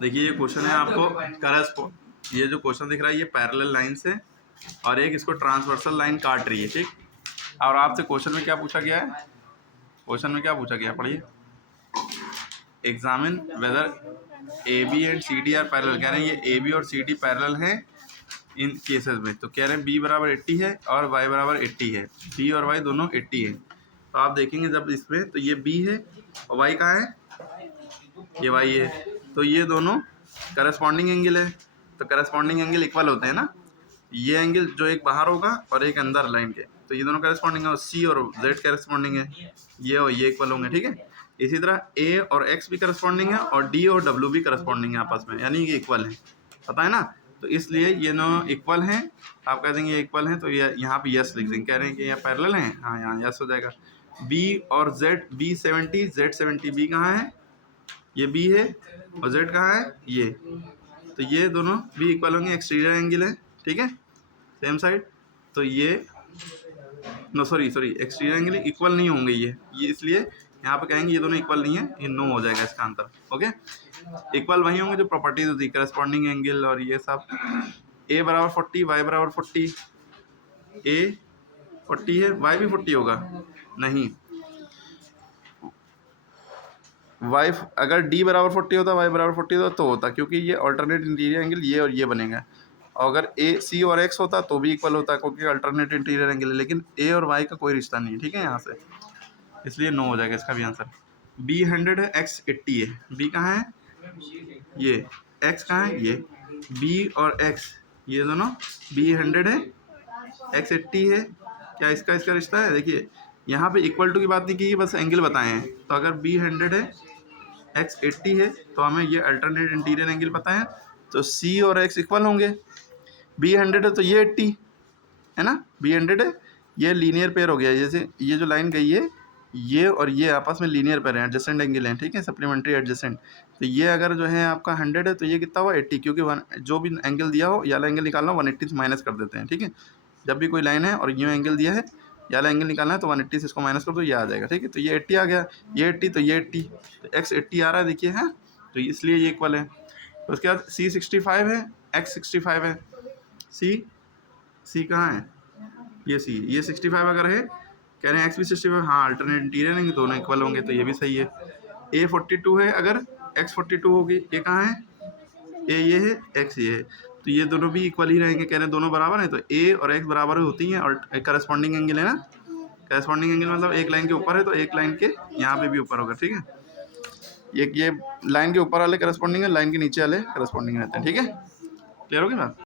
देखिए ये क्वेश्चन है आपको करस्पॉन्ड, ये जो क्वेश्चन दिख रहा है ये पैरेलल लाइन से और एक इसको ट्रांसवर्सल लाइन काट रही है, ठीक। और आपसे क्वेश्चन में क्या पूछा गया है, क्वेश्चन में क्या पूछा गया, पढ़िए। Examine whether A B and C D are parallel, कह रहे हैं ये ए बी और सी डी पैरेलल हैं इन केसेस में। तो कह रहे हैं बी बराबर 80 है और वाई बराबर 80 है, बी और वाई दोनों 80 है। तो आप देखेंगे जब इसमें, तो ये बी है और वाई कहाँ है, ये वाई है, तो ये दोनों करस्पॉन्डिंग एंगल है। तो करस्पॉन्डिंग एंगल इक्वल होते हैं ना, ये एंगल जो एक बाहर होगा और एक अंदर लाइन के, तो ये दोनों करस्पॉन्डिंग है और सी और जेड करस्पॉन्डिंग है, ये और ये इक्वल होंगे, ठीक है। इसी तरह ए और एक्स भी करस्पॉन्डिंग है और डी और डब्ल्यू भी करस्पॉन्डिंग है आपस में, यानी ये इक्वल है, पता है ना। तो इसलिए ये दोनों इक्वल हैं, आप कह देंगे ये इक्वल हैं, तो ये यहाँ पे यस लिख देंगे, कह रहे हैं कि यहाँ पैरेलल हैं, हाँ यहाँ यस हो जाएगा। बी और जेड, बी 70 जेड 70, बी कहाँ है, ये बी है और जेड कहाँ है, ये, तो ये दोनों भी इक्वल होंगे, एक्सटीरियर एंगल है, ठीक है, सेम साइड। तो ये no sorry exterior angle equal नहीं होंगे ये इसलिए यहाँ पे कहेंगे ये दोनों इक्वल नहीं है, ये नो हो जाएगा इसका आंसर, ओके। इक्वल वही होंगे जो प्रॉपर्टीज होती है, करस्पॉन्डिंग एंगल और ये सब। ए बराबर 40, वाई बराबर 40, ए 40 है, वाई भी 40 होगा, नहीं, वाई अगर डी बराबर 40 होता, वाई बराबर 40 होता तो होता, क्योंकि ये अल्टरनेट इंटीरियर एंगल ये और ये बनेगा। और अगर ए सी और एक्स होता तो भी इक्वल होता, क्योंकि अल्टरनेट इंटीरियर एंगल है, लेकिन ए और वाई का कोई रिश्ता नहीं है, ठीक है, यहाँ से, इसलिए नो हो जाएगा इसका भी आंसर। बी 100 है, एक्स 80 है, बी कहाँ है, ये, एक्स कहाँ है, ये, बी और एक्स ये दोनों, बी 100 है, एक्स 80 है, क्या इसका रिश्ता है, देखिए यहाँ पे इक्वल टू की बात नहीं की, बस एंगल बताए हैं। तो अगर बी 100 है, एक्स 80 है, तो हमें ये अल्टरनेट इंटीरियर एंगल पता है, तो सी और एक्स इक्वल होंगे। बी 100 है तो ये 80 है ना, बी 100 है, ये लीनियर पेयर हो गया, जैसे ये जो लाइन गई है ये और ये आपस में लीनियर पेयर हैं, एडजेसेंट एंगल हैं, ठीक है, सप्लीमेंट्री एडजेसेंट। तो ये अगर जो है आपका 100 है तो ये कितना हुआ 80, क्योंकि जो भी एंगल दिया हो, ये वाला एंगल निकालना हो 180 से माइनस कर देते हैं, ठीक है। जब भी कोई लाइन है और यूँ एंगल दिया है, ये वाला एंगल निकालना है तो 180 से इसको माइनस कर दो, ये आ जाएगा, ठीक है। तो ये 80 आ गया, ये 80 तो ये 80, तो एक्स 80 आ रहा है, देखिए है, तो इसलिए ये इक्वल है। तो उसके बाद सी 65 है, एक्स 65 है, सी कहाँ है, ये सी, ये 65 अगर है, कह रहे हैं एक्स भी 65, हाँ अल्टरनेट इंटीरियर है, दोनों इक्वल होंगे, तो ये भी सही है। ए 42 है, अगर एक्स 42 होगी, ये कहाँ है, ए ये है, एक्स ये है, तो ये दोनों भी इक्वल ही रहेंगे, कह रहे हैं दोनों बराबर हैं, तो ए और एक्स बराबर होती हैं और करस्पॉन्डिंग एंगल है ना, करस्पॉन्डिंग एंगल मतलब एक लाइन के ऊपर है तो एक लाइन के यहाँ पे भी ऊपर होगा, ठीक है। ये लाइन के ऊपर वाले करस्पॉन्डिंग है, लाइन के नीचे वाले करस्पॉन्डिंग रहते हैं, ठीक है, क्लियर होगी बात।